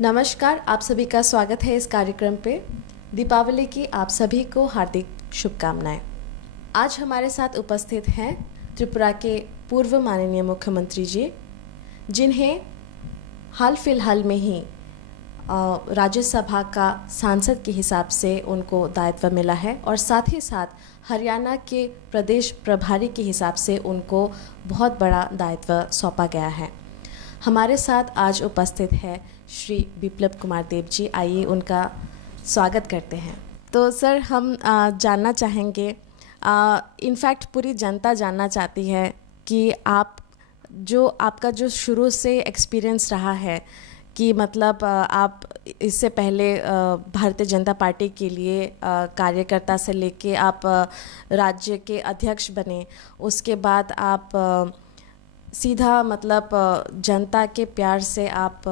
नमस्कार, आप सभी का स्वागत है इस कार्यक्रम पे। दीपावली की आप सभी को हार्दिक शुभकामनाएं। आज हमारे साथ उपस्थित हैं त्रिपुरा के पूर्व माननीय मुख्यमंत्री जी, जिन्हें हाल फिलहाल में ही राज्यसभा का सांसद के हिसाब से उनको दायित्व मिला है और साथ ही साथ हरियाणा के प्रदेश प्रभारी के हिसाब से उनको बहुत बड़ा दायित्व सौंपा गया है। हमारे साथ आज उपस्थित है श्री बिप्लब कुमार देव जी। आइए उनका स्वागत करते हैं। तो सर, हम जानना चाहेंगे, इनफैक्ट पूरी जनता जानना चाहती है कि आपका जो शुरू से एक्सपीरियंस रहा है कि मतलब आप इससे पहले भारतीय जनता पार्टी के लिए कार्यकर्ता से लेके आप राज्य के अध्यक्ष बने, उसके बाद आप सीधा मतलब जनता के प्यार से आप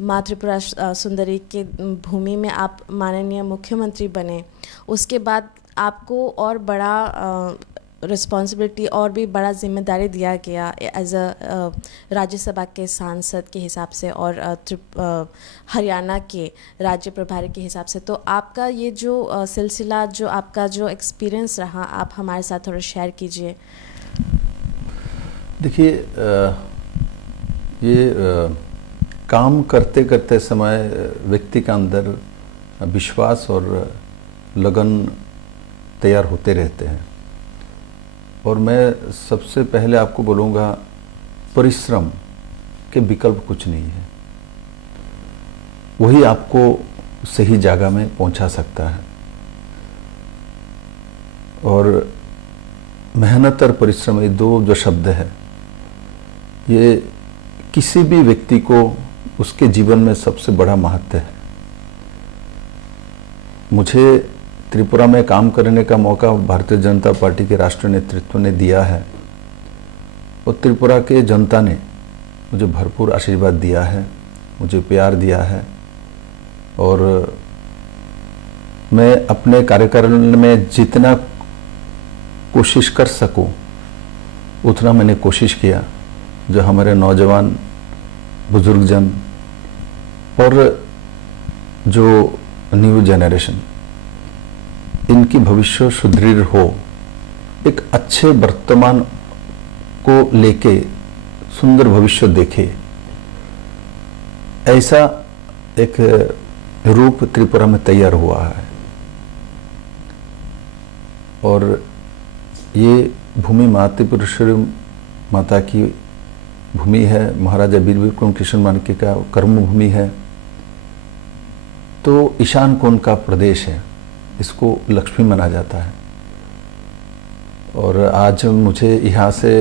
माँ त्रिपुरा सुंदरी के भूमि में आप माननीय मुख्यमंत्री बने। उसके बाद आपको और बड़ा रिस्पॉन्सिबिलिटी और भी बड़ा जिम्मेदारी दिया गया एज अ राज्यसभा के सांसद के हिसाब से और हरियाणा के राज्य प्रभारी के हिसाब से। तो आपका ये जो सिलसिला, जो आपका जो एक्सपीरियंस रहा, आप हमारे साथ थोड़ा शेयर कीजिए। देखिए, ये काम करते करते समय व्यक्ति का अंदर विश्वास और लगन तैयार होते रहते हैं। और मैं सबसे पहले आपको बोलूँगा, परिश्रम के विकल्प कुछ नहीं है। वही आपको सही जगह में पहुंचा सकता है। और मेहनत और परिश्रम, ये दो जो शब्द है, ये किसी भी व्यक्ति को उसके जीवन में सबसे बड़ा महत्व है। मुझे त्रिपुरा में काम करने का मौका भारतीय जनता पार्टी के राष्ट्रीय नेतृत्व ने दिया है और त्रिपुरा के जनता ने मुझे भरपूर आशीर्वाद दिया है, मुझे प्यार दिया है। और मैं अपने कार्यकाल में जितना कोशिश कर सकूं उतना मैंने कोशिश किया। जो हमारे नौजवान, बुजुर्गजन और जो न्यू जनरेशन, इनकी भविष्य सुदृढ़ हो, एक अच्छे वर्तमान को लेके सुंदर भविष्य देखे, ऐसा एक रूप त्रिपुरा में तैयार हुआ है। और ये भूमि माँ त्रिपुरेश्वरी माता की भूमि है, महाराजा वीर विक्रम कृष्ण मानकी का कर्म भूमि है। तो ईशान कोण का प्रदेश है, इसको लक्ष्मी माना जाता है। और आज मुझे यहाँ से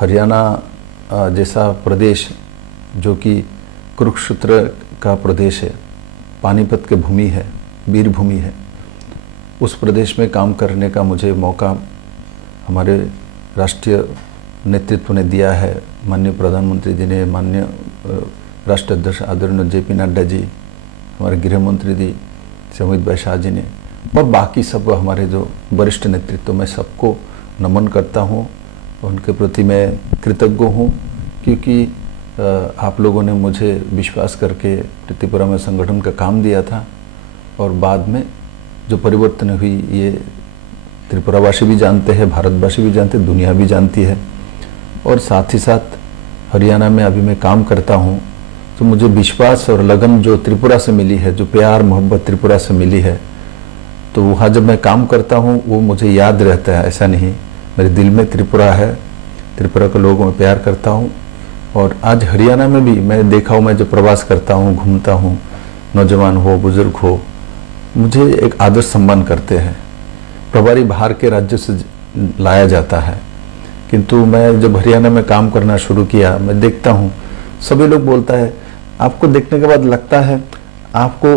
हरियाणा जैसा प्रदेश, जो कि कुरुक्षेत्र का प्रदेश है, पानीपत की भूमि है, वीर भूमि है, उस प्रदेश में काम करने का मुझे मौका हमारे राष्ट्रीय नेतृत्व ने दिया है। माननीय प्रधानमंत्री जी ने, माननीय राष्ट्रीय अध्यक्ष आदरणीय जेपी नड्डा जी, हमारे गृह मंत्री जी अमित भाई शाह जी ने, और बाकी सब हमारे जो वरिष्ठ नेतृत्व, मैं सबको नमन करता हूँ। उनके प्रति मैं कृतज्ञ हूँ, क्योंकि आप लोगों ने मुझे विश्वास करके त्रिपुरा में संगठन का काम दिया था। और बाद में जो परिवर्तन हुई, ये त्रिपुरावासी भी जानते हैं, भारतवासी भी जानते हैं, दुनिया भी जानती है। और साथ ही साथ हरियाणा में अभी मैं काम करता हूँ, तो मुझे विश्वास और लगन जो त्रिपुरा से मिली है, जो प्यार मोहब्बत त्रिपुरा से मिली है, तो वहाँ जब मैं काम करता हूँ वो मुझे याद रहता है। ऐसा नहीं, मेरे दिल में त्रिपुरा है, त्रिपुरा के लोगों में प्यार करता हूँ। और आज हरियाणा में भी मैं देखा हूँ, मैं जब प्रवास करता हूँ, घूमता हूँ, नौजवान हो, बुजुर्ग हो, मुझे एक आदर सम्मान करते हैं। प्रभारी बाहर के राज्य से लाया जाता है, किंतु मैं जब हरियाणा में काम करना शुरू किया, मैं देखता हूँ सभी लोग बोलता है, आपको देखने के बाद लगता है आपको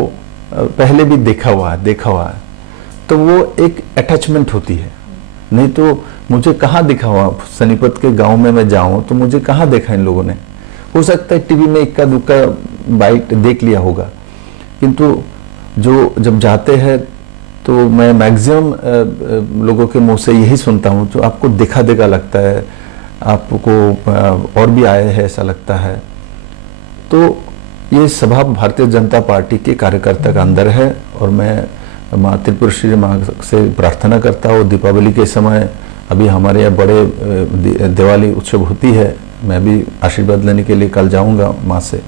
पहले भी देखा हुआ है। तो वो एक अटैचमेंट होती है। नहीं तो मुझे कहाँ दिखा हुआ, सोनीपत के गांव में मैं जाऊं तो मुझे कहाँ देखा इन लोगों ने। हो सकता है टीवी में इक्का दुक्का बाइट देख लिया होगा, किंतु जो जब जाते हैं तो मैं मैक्सिमम लोगों के मुंह से यही सुनता हूँ, जो आपको देखा लगता है, आपको और भी आए हैं ऐसा लगता है। तो ये स्वभाव भारतीय जनता पार्टी के कार्यकर्ता का अंदर है और मैं माँ त्रिपुरेश्वरी माँ से प्रार्थना करता हूँ। दीपावली के समय अभी हमारे यहाँ बड़े दिवाली उत्सव होती है, मैं भी आशीर्वाद लेने के लिए कल जाऊँगा माँ से।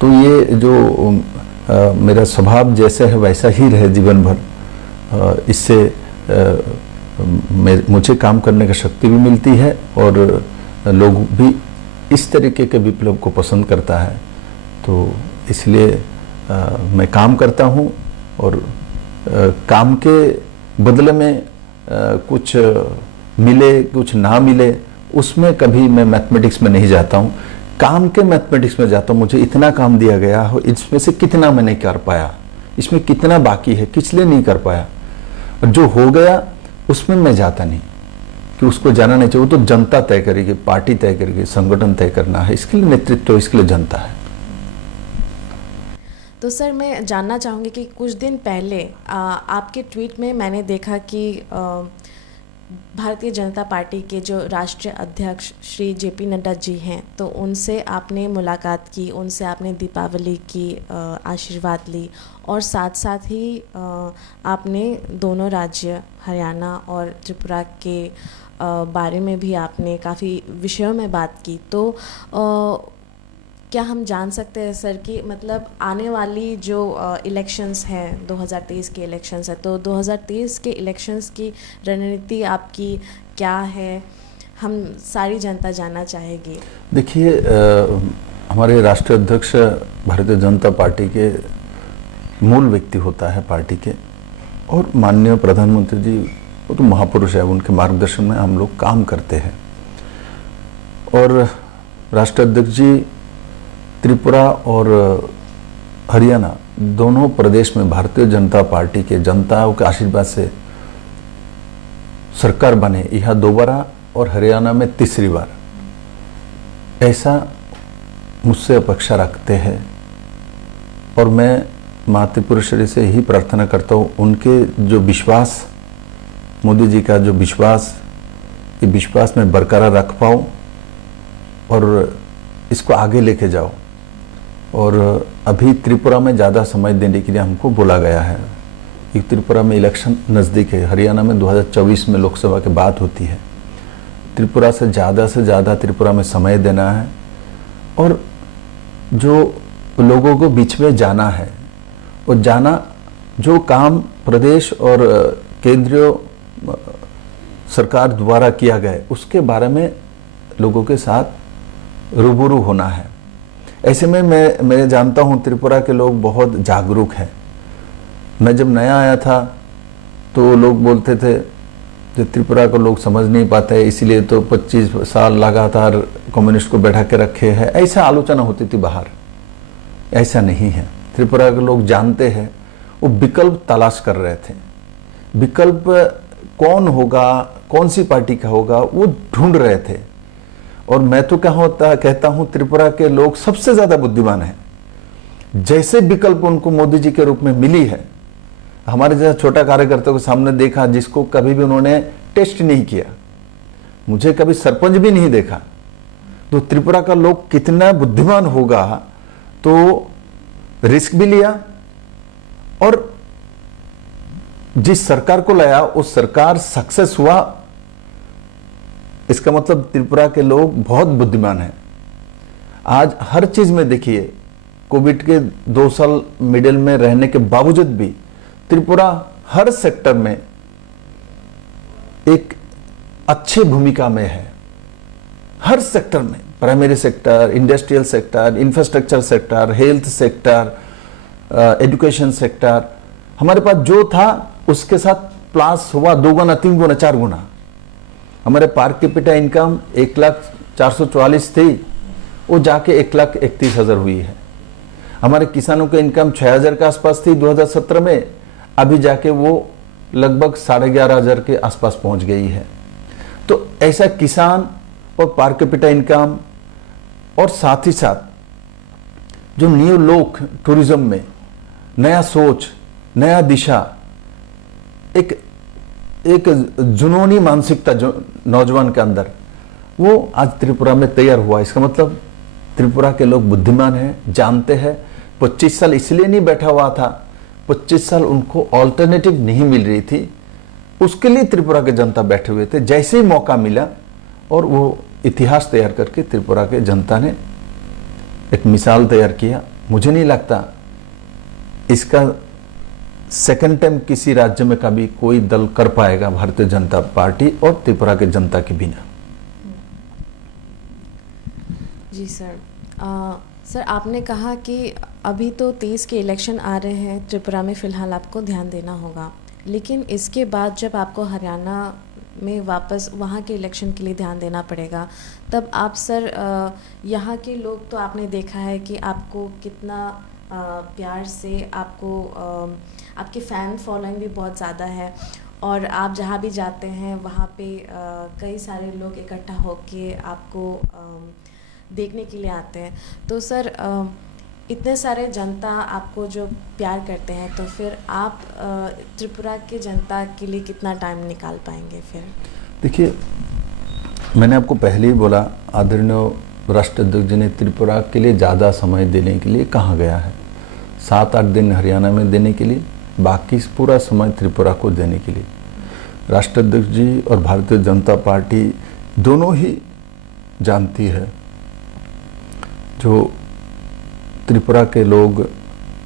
तो ये जो मेरा स्वभाव जैसा है वैसा ही रहे जीवन भर, इससे मुझे काम करने की शक्ति भी मिलती है और लोग भी इस तरीके के विप्लव को पसंद करता है। तो इसलिए मैं काम करता हूँ और काम के बदले में कुछ मिले कुछ ना मिले उसमें कभी मैं मैथमेटिक्स में नहीं जाता हूँ, काम के मैथमेटिक्स में जाता हूँ। मुझे इतना काम दिया गया हो, इसमें से कितना मैं नहीं कर पाया, इसमें कितना बाकी है, किस लिए नहीं कर पाया, और जो हो गया उसमें मैं जाता नहीं कि उसको जाना नहीं चाहिए। वो तो जनता तय करेगी, पार्टी तय करेगी, संगठन तय करना है, इसके लिए नेतृत्व, इसके लिए जनता है। तो सर मैं जानना चाहूँगी कि कुछ दिन पहले आपके ट्वीट में मैंने देखा कि भारतीय जनता पार्टी के जो राष्ट्रीय अध्यक्ष श्री जेपी नड्डा जी हैं, तो उनसे आपने मुलाकात की, उनसे आपने दीपावली की आशीर्वाद ली और साथ साथ ही आपने दोनों राज्य हरियाणा और त्रिपुरा के बारे में भी आपने काफ़ी विषयों में बात की। तो क्या हम जान सकते हैं सर कि मतलब आने वाली जो इलेक्शंस हैं, 2023 के इलेक्शंस हैं, तो 2023 के इलेक्शंस की रणनीति आपकी क्या है, हम सारी जनता जानना चाहेगी। देखिए, हमारे राष्ट्रीय अध्यक्ष भारतीय जनता पार्टी के मूल व्यक्ति होता है पार्टी के, और माननीय प्रधानमंत्री जी वो तो महापुरुष है, उनके मार्गदर्शन में हम लोग काम करते हैं। और राष्ट्रीय अध्यक्ष जी त्रिपुरा और हरियाणा दोनों प्रदेश में भारतीय जनता पार्टी के जनताओं के आशीर्वाद से सरकार बने, यहाँ दोबारा और हरियाणा में तीसरी बार, ऐसा मुझसे अपेक्षा रखते हैं। और मैं माँ त्रिपुरेश्वरी से ही प्रार्थना करता हूँ, उनके जो विश्वास, मोदी जी का जो विश्वास, ये विश्वास मैं बरकरार रख पाऊँ और इसको आगे लेके जाओ। और अभी त्रिपुरा में ज़्यादा समय देने के लिए हमको बोला गया है, एक त्रिपुरा में इलेक्शन नज़दीक है, हरियाणा में 2024 में लोकसभा की बात होती है। त्रिपुरा से ज़्यादा त्रिपुरा में समय देना है और जो लोगों को बीच में जाना है और जाना, जो काम प्रदेश और केंद्रीय सरकार द्वारा किया गया उसके बारे में लोगों के साथ रूबरू होना है। ऐसे में मैं जानता हूँ त्रिपुरा के लोग बहुत जागरूक हैं। मैं जब नया आया था तो लोग बोलते थे जो त्रिपुरा को लोग समझ नहीं पाते, इसीलिए तो 25 साल लगातार कम्युनिस्ट को बैठा के रखे हैं, ऐसा आलोचना होती थी बाहर। ऐसा नहीं है, त्रिपुरा के लोग जानते हैं, वो विकल्प तलाश कर रहे थे। विकल्प कौन होगा, कौन सी पार्टी का होगा, वो ढूंढ रहे थे। और मैं तो कहता हूं त्रिपुरा के लोग सबसे ज्यादा बुद्धिमान हैं। जैसे विकल्प उनको मोदी जी के रूप में मिली है, हमारे जैसा छोटा कार्यकर्ता को सामने देखा जिसको कभी भी उन्होंने टेस्ट नहीं किया, मुझे कभी सरपंच भी नहीं देखा, तो त्रिपुरा का लोग कितना बुद्धिमान होगा। तो रिस्क भी लिया और जिस सरकार को लाया उस सरकार सक्सेस हुआ। इसका मतलब त्रिपुरा के लोग बहुत बुद्धिमान हैं। आज हर चीज में देखिए, कोविड के 2 साल मिडिल में रहने के बावजूद भी त्रिपुरा हर सेक्टर में एक अच्छी भूमिका में है। हर सेक्टर में, primary sector, industrial sector, infrastructure sector, health sector, education sector, हमारे पास जो था उसके साथ प्लस हुआ 2 गुना, 3 गुना, 4 गुना। हमारे पर कैपिटा इनकम 1,04,44 थी, वो जाके 1,31,000 हुई है। हमारे किसानों का इनकम 6,000 के आसपास थी 2017 में, अभी जाके वो लगभग 11,500 के आसपास पहुंच गई है। तो ऐसा किसान और पर कैपिटा इनकम, और साथ ही साथ जो न्यू लोग टूरिज्म में नया सोच, नया दिशा, एक जुनूनी मानसिकता जो नौजवान के अंदर, वो आज त्रिपुरा में तैयार हुआ। इसका मतलब त्रिपुरा के लोग बुद्धिमान हैं, जानते हैं। 25 साल इसलिए नहीं बैठा हुआ था, 25 साल उनको ऑल्टरनेटिव नहीं मिल रही थी, उसके लिए त्रिपुरा के जनता बैठे हुए थे। जैसे ही मौका मिला और वो इतिहास तैयार करके त्रिपुरा के जनता ने एक मिसाल तैयार किया। मुझे नहीं लगता इसका सेकंड टाइम किसी राज्य में कभी कोई दल कर पाएगा, भारतीय जनता पार्टी और त्रिपुरा के जनता के बिना। जी सर। सर, आपने कहा कि अभी तो 23 के इलेक्शन आ रहे हैं, त्रिपुरा में फ़िलहाल आपको ध्यान देना होगा, लेकिन इसके बाद जब आपको हरियाणा में वापस वहाँ के इलेक्शन के लिए ध्यान देना पड़ेगा, तब आप सर यहाँ के लोग तो आपने देखा है कि आपको कितना प्यार से आपको आपके फ़ैन फॉलोइंग भी बहुत ज़्यादा है, और आप जहाँ भी जाते हैं वहाँ पे कई सारे लोग इकट्ठा होके आपको देखने के लिए आते हैं। तो सर इतने सारे जनता आपको जो प्यार करते हैं, तो फिर आप त्रिपुरा के जनता के लिए कितना टाइम निकाल पाएंगे फिर? देखिए, मैंने आपको पहले ही बोला, आदरणीय राष्ट्राध्यक्ष जी ने त्रिपुरा के लिए ज़्यादा समय देने के लिए कहा गया है। 7-8 दिन हरियाणा में देने के लिए, बाकी पूरा समय त्रिपुरा को देने के लिए। राष्ट्राध्यक्ष जी और भारतीय जनता पार्टी दोनों ही जानती है, जो त्रिपुरा के लोग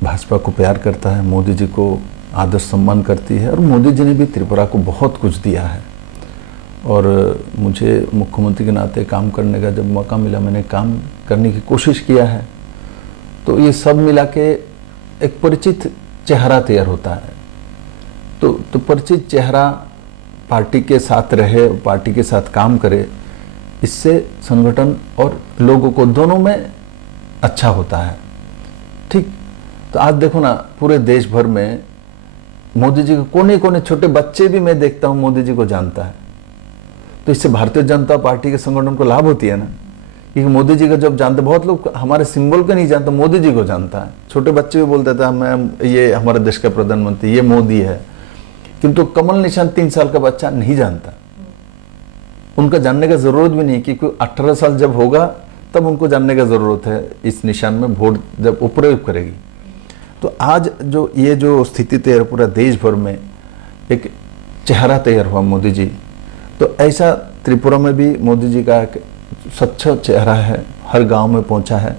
भाजपा को प्यार करता है, मोदी जी को आदर सम्मान करती है, और मोदी जी ने भी त्रिपुरा को बहुत कुछ दिया है। और मुझे मुख्यमंत्री के नाते काम करने का जब मौका मिला, मैंने काम करने की कोशिश किया है। तो ये सब मिला के एक परिचित चेहरा तैयार होता है। तो परिचित चेहरा पार्टी के साथ रहे, पार्टी के साथ काम करे, इससे संगठन और लोगों को दोनों में अच्छा होता है। ठीक, तो आज देखो ना, पूरे देश भर में मोदी जी के कोने कोने छोटे बच्चे भी मैं देखता हूँ मोदी जी को जानता है। तो इससे भारतीय जनता पार्टी के संगठन को लाभ होती है ना, क्योंकि मोदी जी को जब जानते, बहुत लोग हमारे सिंबल को नहीं जानते, मोदी जी को जानता है। छोटे बच्चे भी बोलते थे मैं, ये हमारे देश का प्रधानमंत्री, ये मोदी है, किंतु कमल निशान 3 साल का बच्चा नहीं जानता। उनका जानने का जरूरत भी नहीं, क्योंकि 18 साल जब होगा तब उनको जानने का जरूरत है इस निशान में वोट जब उपयोग करेगी। तो आज जो ये जो स्थिति तैयार पूरा देश भर में एक चेहरा तैयार हुआ मोदी जी, तो ऐसा त्रिपुरा में भी मोदी जी का एक सच्चा चेहरा है, हर गांव में पहुंचा है।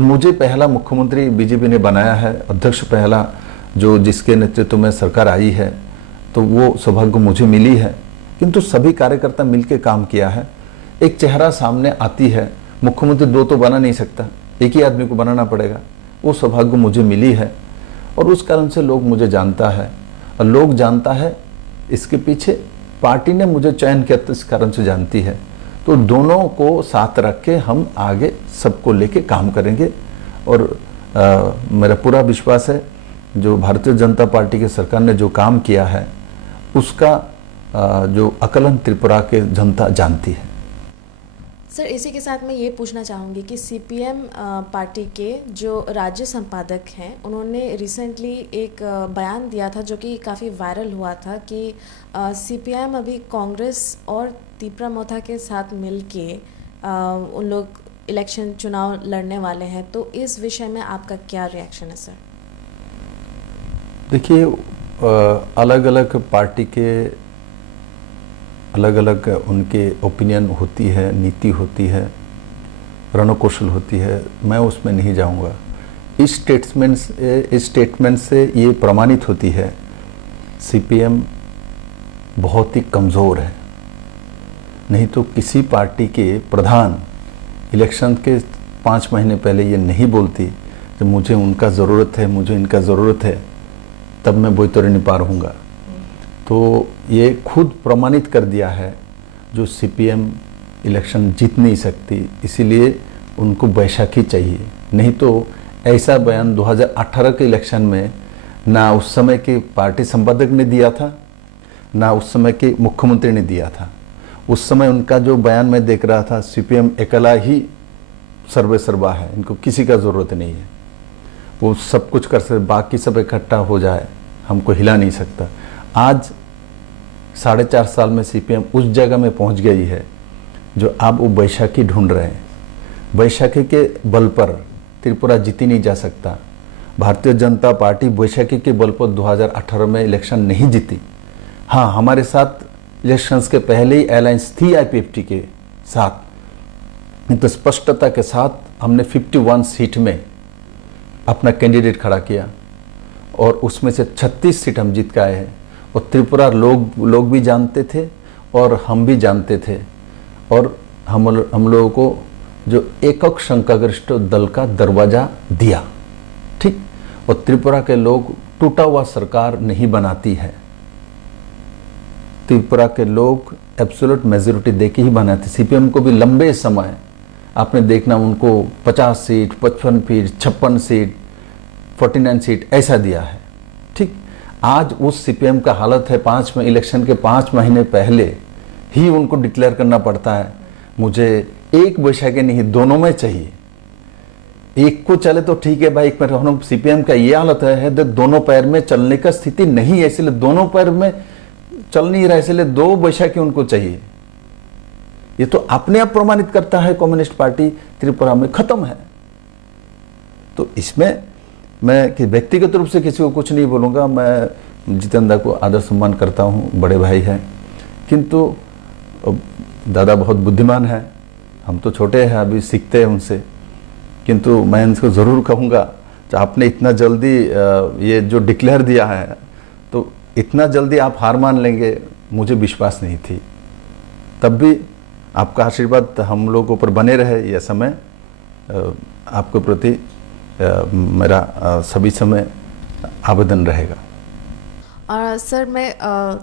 मुझे पहला मुख्यमंत्री बीजेपी ने बनाया है, अध्यक्ष पहला जो जिसके नेतृत्व में सरकार आई है, तो वो सौभाग्य मुझे मिली है। किंतु सभी कार्यकर्ता मिलकर काम किया है। एक चेहरा सामने आती है, मुख्यमंत्री 2 तो बना नहीं सकता, एक ही आदमी को बनाना पड़ेगा, वो सौभाग्य मुझे मिली है। और उस कारण से लोग मुझे जानता है, और लोग जानता है इसके पीछे पार्टी ने मुझे चयन किया, तो इस कारण से जानती है। तो दोनों को साथ रख के हम आगे सबको लेके काम करेंगे। और मेरा पूरा विश्वास है, जो भारतीय जनता पार्टी की सरकार ने जो काम किया है उसका जो आकलन त्रिपुरा के जनता जानती है। सर, इसी के साथ मैं ये पूछना चाहूँगी कि सीपीएम पार्टी के जो राज्य संपादक हैं, उन्होंने रिसेंटली एक बयान दिया था जो कि काफ़ी वायरल हुआ था कि सीपीएम अभी कांग्रेस और तीपरा मोथा के साथ मिलके उन लोग इलेक्शन चुनाव लड़ने वाले हैं। तो इस विषय में आपका क्या रिएक्शन है सर? देखिए, अलग अलग पार्टी के अलग अलग उनके ओपिनियन होती है, नीति होती है, रणकौशल होती है, मैं उसमें नहीं जाऊंगा। इस स्टेटमेंट से ये प्रमाणित होती है सीपीएम बहुत ही कमज़ोर है। नहीं तो किसी पार्टी के प्रधान इलेक्शन के 5 महीने पहले ये नहीं बोलती कि मुझे उनका ज़रूरत है, मुझे इनका ज़रूरत है, तब मैं बोईतोरनी पार होऊंगा। तो ये खुद प्रमाणित कर दिया है जो सीपीएम इलेक्शन जीत नहीं सकती, इसीलिए उनको बैसाखी चाहिए। नहीं तो ऐसा बयान 2018 के इलेक्शन में ना उस समय के पार्टी संपादक ने दिया था, ना उस समय के मुख्यमंत्री ने दिया था। उस समय उनका जो बयान मैं देख रहा था, सीपीएम अकेला ही सर्वे सर्वा है, इनको किसी का ज़रूरत नहीं है, वो सब कुछ कर सकते, बाकी सब इकट्ठा हो जाए हमको हिला नहीं सकता। आज 4.5 साल में सीपीएम उस जगह में पहुंच गई है जो अब वो बैसाखी ढूंढ रहे हैं। बैसाखी के बल पर त्रिपुरा जीती नहीं जा सकता। भारतीय जनता पार्टी बैसाखी के बल पर 2018 में इलेक्शन नहीं जीती। हाँ, हमारे साथ इलेक्शंस के पहले ही अलायंस थी आईपीएफटी के साथ, तो स्पष्टता के साथ हमने 51 सीट में अपना कैंडिडेट खड़ा किया और उसमें से 36 सीट हम जीत के आए हैं। और त्रिपुरा लोग भी जानते थे और हम भी जानते थे, और हम लोगों को जो एकक संख्यागरिष्ठ दल का दरवाजा दिया, ठीक। और त्रिपुरा के लोग टूटा हुआ सरकार नहीं बनाती है, त्रिपुरा के लोग एब्सोल्यूट मेजोरिटी देके ही बनाते। सीपीएम को भी लंबे समय आपने देखना उनको 50 सीट, 55 सीट, 56 सीट, 49 सीट ऐसा दिया है, ठीक। आज उस सीपीएम का हालत है, इलेक्शन के 5 महीने पहले ही उनको डिक्लेयर करना पड़ता है मुझे एक बैसाखी नहीं, दोनों में चाहिए। एक को चले तो ठीक है भाई, एक पर सीपीएम का ये हालत है तो दोनों पैर में चलने का स्थिति नहीं है, इसलिए दोनों पैर में चल नहीं रहा, इसलिए 2 बैसाखी उनको चाहिए। ये तो अपने आप प्रमाणित करता है कम्युनिस्ट पार्टी त्रिपुरा में खत्म है। तो इसमें मैं कि व्यक्तिगत रूप से किसी को कुछ नहीं बोलूंगा। मैं जितेंद्र को आदर सम्मान करता हूँ, बड़े भाई हैं, किंतु दादा बहुत बुद्धिमान है, हम तो छोटे हैं, अभी सीखते हैं उनसे। किंतु मैं इनको ज़रूर कहूँगा, आपने इतना जल्दी ये जो डिक्लेयर दिया है, तो इतना जल्दी आप हार मान लेंगे मुझे विश्वास नहीं थी। तब भी आपका आशीर्वाद हम लोगों पर बने रहे। यह समय आपके प्रति मेरा सभी समय आवेदन रहेगा। और सर मैं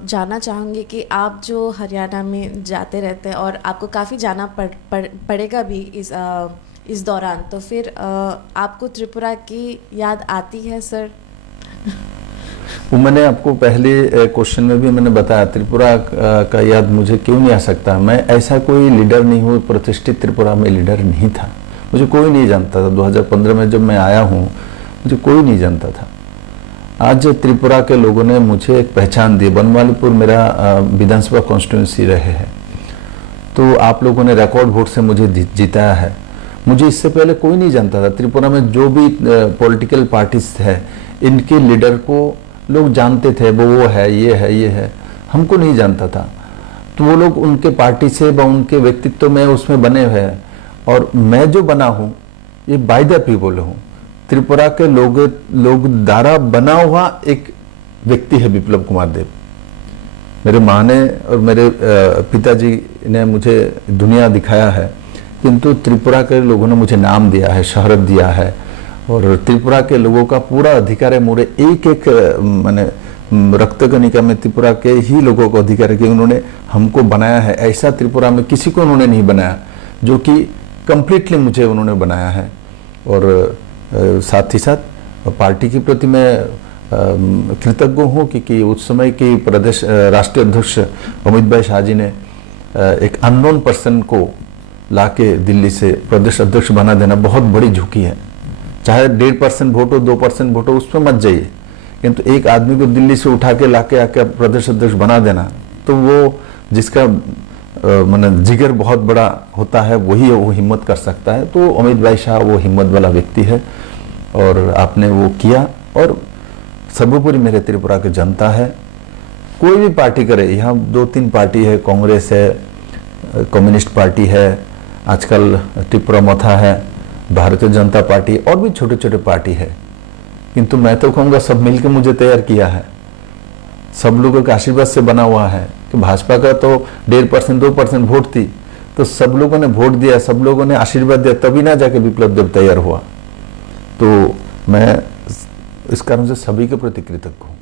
जानना चाहूँगी कि आप जो हरियाणा में जाते रहते हैं और आपको काफ़ी जाना पड़ेगा भी इस दौरान, तो फिर आपको त्रिपुरा की याद आती है सर? वो मैंने आपको पहले क्वेश्चन में भी मैंने बताया, त्रिपुरा का याद मुझे क्यों नहीं आ सकता। मैं ऐसा कोई लीडर नहीं हूँ, प्रतिष्ठित त्रिपुरा में लीडर नहीं था, मुझे कोई नहीं जानता था। 2015 में जब मैं आया हूँ मुझे कोई नहीं जानता था। आज त्रिपुरा के लोगों ने मुझे एक पहचान दी। बनमालीपुर मेरा विधानसभा कॉन्स्टिट्यूंसी रहे हैं, तो आप लोगों ने रिकॉर्ड वोट से मुझे जिताया है। मुझे इससे पहले कोई नहीं जानता था। त्रिपुरा में जो भी पॉलिटिकल पार्टीज है, इनके लीडर को लोग जानते थे, वो है, ये है, ये है, हमको नहीं जानता था। तो वो लोग उनके पार्टी से व उनके व्यक्तित्व में उसमें बने हुए हैं, और मैं जो बना हूँ ये बाय द पीपल हूँ। त्रिपुरा के लोग द्वारा बना हुआ एक व्यक्ति है विप्लव कुमार देव। मेरे माँ ने और मेरे पिताजी ने मुझे दुनिया दिखाया है, किंतु त्रिपुरा के लोगों ने मुझे नाम दिया है, शोहरत दिया है, और त्रिपुरा के लोगों का पूरा अधिकार है मोरे एक माने रक्त कणिका में त्रिपुरा के ही लोगों को अधिकार है कि उन्होंने हमको बनाया है। ऐसा त्रिपुरा में किसी को उन्होंने नहीं बनाया, जो कि कंप्लीटली मुझे उन्होंने बनाया है। और साथ ही साथ पार्टी के प्रति मैं कृतज्ञ हूँ कि उस समय की प्रदेश राष्ट्रीय अध्यक्ष अमित भाई शाह जी ने एक अननोन पर्सन को लाके दिल्ली से प्रदेश अध्यक्ष बना देना बहुत बड़ी झुकी है। चाहे 1.5% वोट हो, 2% वोट हो, उसमें मत जाइए, किंतु एक आदमी को दिल्ली से उठा के लाके आके प्रदेश अध्यक्ष बना देना, तो वो जिसका माने जिगर बहुत बड़ा होता है वही वो हिम्मत कर सकता है। तो अमित भाई शाह वो हिम्मत वाला व्यक्ति है, और आपने वो किया। और सर्वोपरि मेरे त्रिपुरा की जनता है, कोई भी पार्टी करे, यहाँ 2-3 पार्टी है, कांग्रेस है, कम्युनिस्ट पार्टी है, आजकल त्रिपुरा मथा है, भारतीय जनता पार्टी, और भी छोटे छोटे पार्टी है, किंतु मैं तो कहूँगा सब मिलकर मुझे तैयार किया है, सब लोगों के आशीर्वाद से बना हुआ है। कि भाजपा का तो 1.5% 2% वोट थी, तो सब लोगों ने वोट दिया, सब लोगों ने आशीर्वाद दिया, तभी ना जाके विप्लव देव तैयार हुआ। तो मैं इस कारण से सभी के प्रति कृतज्ञ हूँ।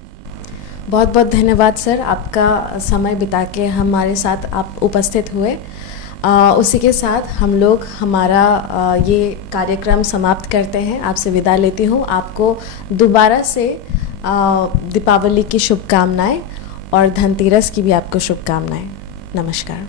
बहुत बहुत धन्यवाद सर, आपका समय बिता के हमारे साथ आप उपस्थित हुए। उसी के साथ हम लोग हमारा ये कार्यक्रम समाप्त करते हैं, आपसे विदा लेती हूँ। आपको दोबारा से दीपावली की शुभकामनाएं और धनतेरस की भी आपको शुभकामनाएं। नमस्कार।